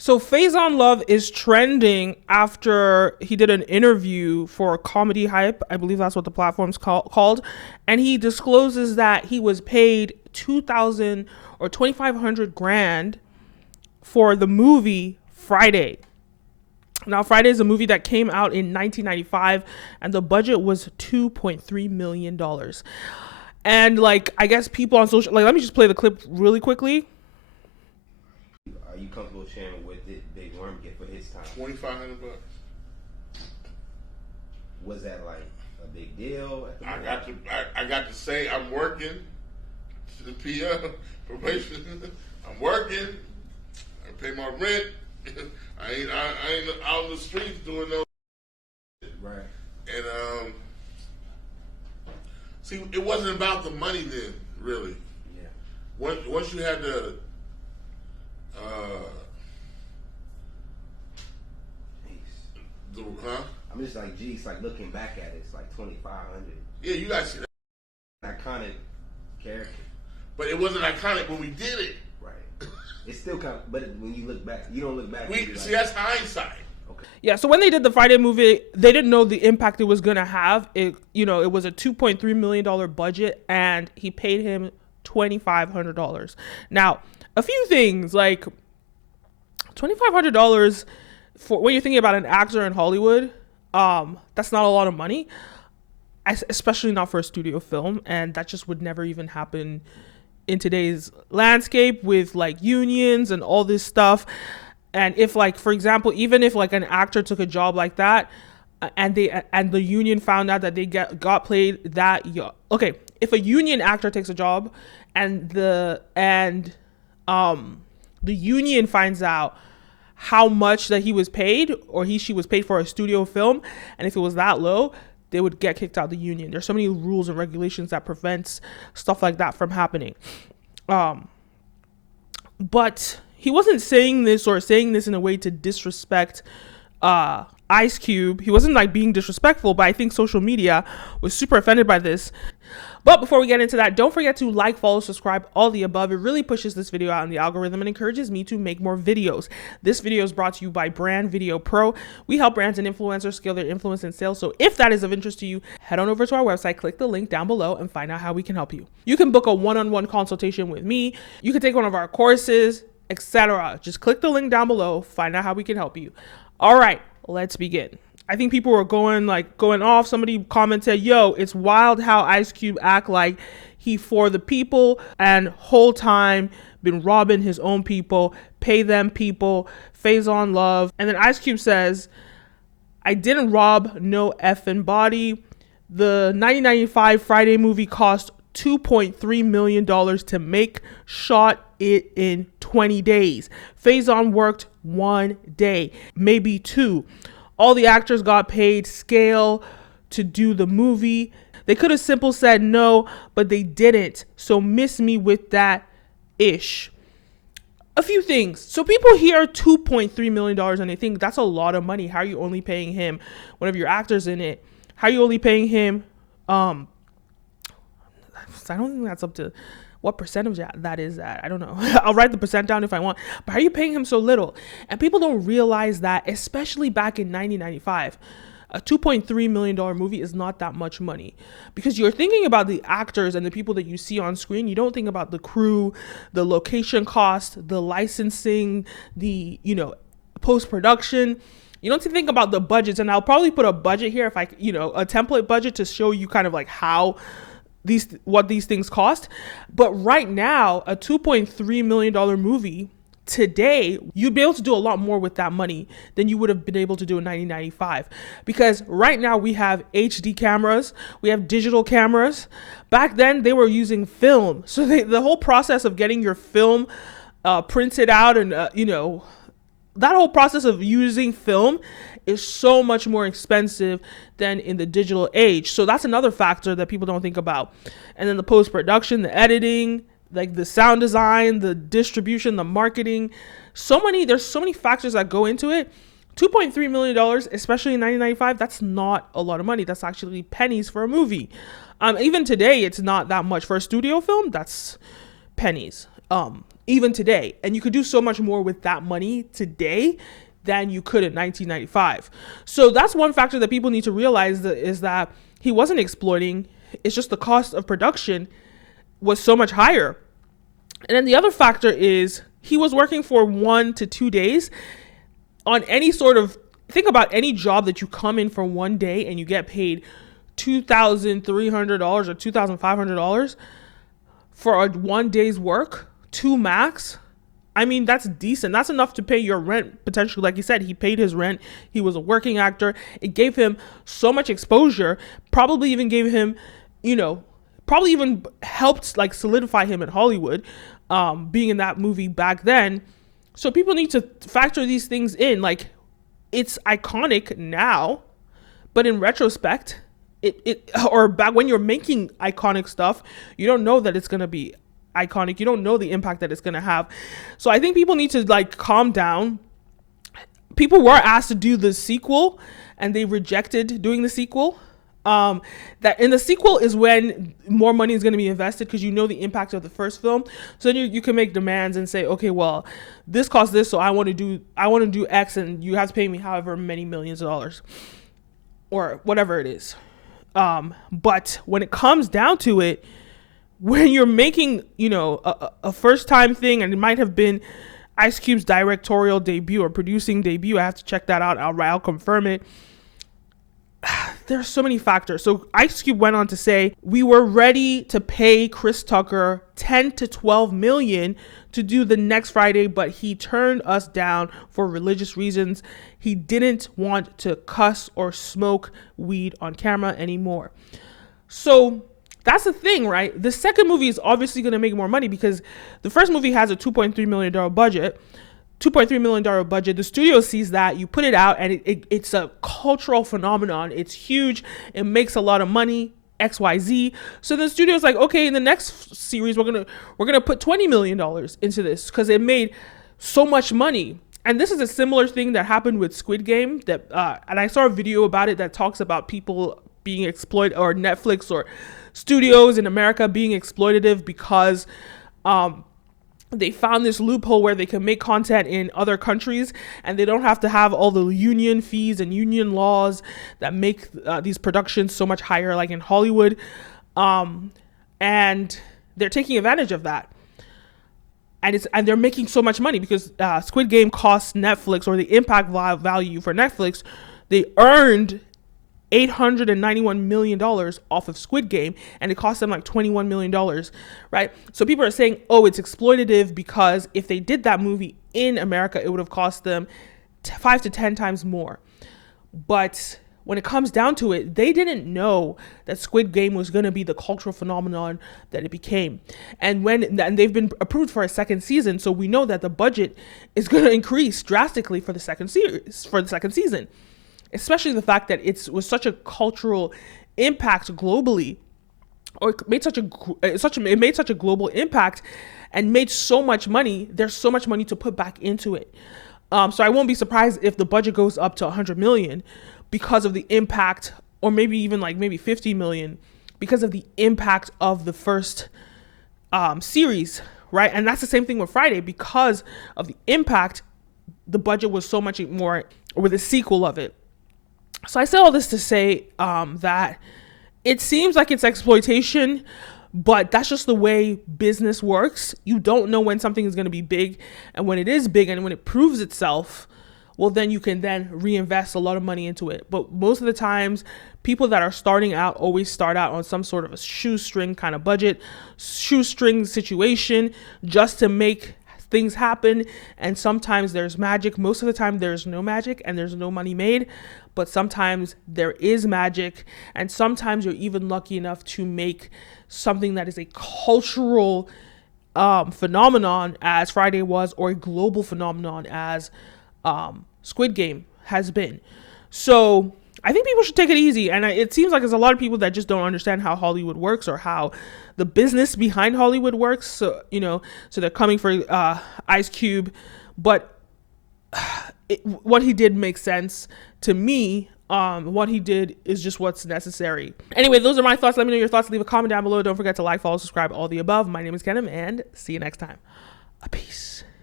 So Faizon Love is trending after he did an interview for Comedy Hype. I believe that's what the platform's called. And he discloses that he was paid 2,000 or 2,500 grand for the movie Friday. Now, Friday is a movie that came out in 1995, and the budget was $2.3 million. And like, I guess people on social, like, let me just play the clip really quickly. Are you comfortable sharing what did Big Worm get for his time? $2,500. Was that like a big deal? I got to say I'm working to the PR probation. I'm working. I pay my rent. I ain't out in the streets doing no. Right. And see, it wasn't about the money then, really. Yeah. Once you had the I'm just like, geez, like looking back at it, it's like 2,500. Yeah, you guys see that iconic character. But it wasn't iconic when we did it. Right. It's still kind of, but when you look back, you don't look back. See, that's hindsight. Okay. Yeah, so when they did the Friday movie, they didn't know the impact it was gonna have. It was a $2.3 million budget, and he paid him $2,500. Now, a few things like $2,500 for when you're thinking about an actor in Hollywood, that's not a lot of money, especially not for a studio film, and that just would never even happen in today's landscape with like unions and all this stuff. And if, like, for example, even if like an actor took a job like that, and the union found out that they got paid that, okay, if a union actor takes a job and the union finds out how much that he was paid, or she was paid for a studio film, and if it was that low, they would get kicked out of the union. There's so many rules and regulations that prevents stuff like that from happening. But he wasn't saying this in a way to disrespect Ice Cube. He wasn't like being disrespectful, but I think social media was super offended by this. But before we get into that, don't forget to like, follow, subscribe, all the above. It really pushes this video out in the algorithm and encourages me to make more videos. This video is brought to you by Brand Video Pro. We help brands and influencers scale their influence and sales. So if that is of interest to you, head on over to our website, click the link down below, and find out how we can help you. You can book a one-on-one consultation with me. You can take one of our courses, etc. Just click the link down below, find out how we can help you. All right, let's begin. I think people were going off. Somebody commented, yo, it's wild how Ice Cube act like he for the people and whole time been robbing his own people, pay them people, Faizon Love. And then Ice Cube says, I didn't rob no effing body. The 1995 Friday movie cost $2.3 million to make, shot it in 20 days. Faizon worked 1 day, maybe 2. All the actors got paid scale to do the movie. They could have simple said no, but they didn't. So miss me with that ish. A few things. So people hear $2.3 million and they think that's a lot of money. How are you only paying him one of your actors in it? How are you only paying him? I don't think that's up to what percentage that is at. I don't know. I'll write the percent down if I want. But how are you paying him so little? And people don't realize that, especially back in 1995, a $2.3 million movie is not that much money, because you're thinking about the actors and the people that you see on screen. You don't think about the crew, the location cost, the licensing, the, post-production. You don't think about the budgets. And I'll probably put a budget here, if a template budget to show you kind of like what these things cost. But right now, a $2.3 million movie today, you'd be able to do a lot more with that money than you would have been able to do in 1995. Because right now we have HD cameras, we have digital cameras. Back then they were using film. So the whole process of getting your film printed out and, that whole process of using film is so much more expensive than in the digital age. So that's another factor that people don't think about. And then the post-production, the editing, like the sound design, the distribution, the marketing, there's so many factors that go into it. $2.3 million, especially in 1995, that's not a lot of money. That's actually pennies for a movie. Even today, it's not that much. For a studio film, that's pennies. even today. And you could do so much more with that money today than you could in 1995. So that's one factor that people need to realize, is that he wasn't exploiting. It's just the cost of production was so much higher. And then the other factor is he was working for 1 to 2 days on any sort of, think about any job that you come in for one day and you get paid $2,300 or $2,500 for a 1 day's work, 2 max. I mean, that's decent. That's enough to pay your rent, potentially. Like you said, he paid his rent. He was a working actor. It gave him so much exposure, probably even gave him, probably even helped like solidify him in Hollywood, being in that movie back then. So people need to factor these things in. Like, it's iconic now, but in retrospect, or back when you're making iconic stuff, you don't know that it's going to be iconic. You don't know the impact that it's going to have. So I think people need to like calm down. People were asked to do the sequel and they rejected doing the sequel. That in the sequel is when more money is going to be invested, because you know the impact of the first film. So then you can make demands and say, okay, well, this costs this, so I want to do X, and you have to pay me however many millions of dollars or whatever it is. But when it comes down to it, when you're making, a first time thing, and it might have been Ice Cube's directorial debut or producing debut, I have to check that out. I'll confirm it. There's so many factors. So Ice Cube went on to say, we were ready to pay Chris Tucker 10 to 12 million to do the next Friday, but he turned us down for religious reasons. He didn't want to cuss or smoke weed on camera anymore. So that's the thing, right? The second movie is obviously going to make more money because the first movie has a $2.3 million budget. $2.3 million budget. The studio sees that, you put it out, and it's a cultural phenomenon. It's huge. It makes a lot of money, XYZ. So the studio's like, okay, in the next series, we're gonna put $20 million into this because it made so much money. And this is a similar thing that happened with Squid Game. And I saw a video about it that talks about people being exploited, or Netflix or studios in America being exploitative because they found this loophole where they can make content in other countries and they don't have to have all the union fees and union laws that make these productions so much higher, like in Hollywood. And they're taking advantage of that. And they're making so much money because Squid Game costs Netflix, or the impact value for Netflix, they earned $891 million off of Squid Game, and it cost them like $21 million, right? So people are saying, oh, it's exploitative because if they did that movie in America, it would have cost them 5 to 10 times more. But when it comes down to it, they didn't know that Squid Game was going to be the cultural phenomenon that it became. And they've been approved for a second season, so we know that the budget is going to increase drastically for the second season. Especially the fact that it was such a cultural impact globally, or it made such a global impact and made so much money. There's so much money to put back into it. So I won't be surprised if the budget goes up to 100 million because of the impact, or maybe even maybe 50 million because of the impact of the first series, right? And that's the same thing with Friday. Because of the impact, the budget was so much more with the sequel of it. So I say all this to say that it seems like it's exploitation, but that's just the way business works. You don't know when something is going to be big, and when it is big and when it proves itself, well, then you can then reinvest a lot of money into it. But most of the times, people that are starting out always start out on some sort of a shoestring kind of budget, shoestring situation, just to make things happen. And sometimes there's magic. Most of the time there's no magic and there's no money made, but sometimes there is magic, and sometimes you're even lucky enough to make something that is a cultural phenomenon, as Friday was, or a global phenomenon as Squid Game has been. So I think people should take it easy. And it seems like there's a lot of people that just don't understand how Hollywood works, or how the business behind Hollywood works. So, so they're coming for Ice Cube, but what he did makes sense to me. What he did is just what's necessary. Anyway, those are my thoughts. Let me know your thoughts. Leave a comment down below. Don't forget to like, follow, subscribe, all the above. My name is Kenim, and see you next time. A peace.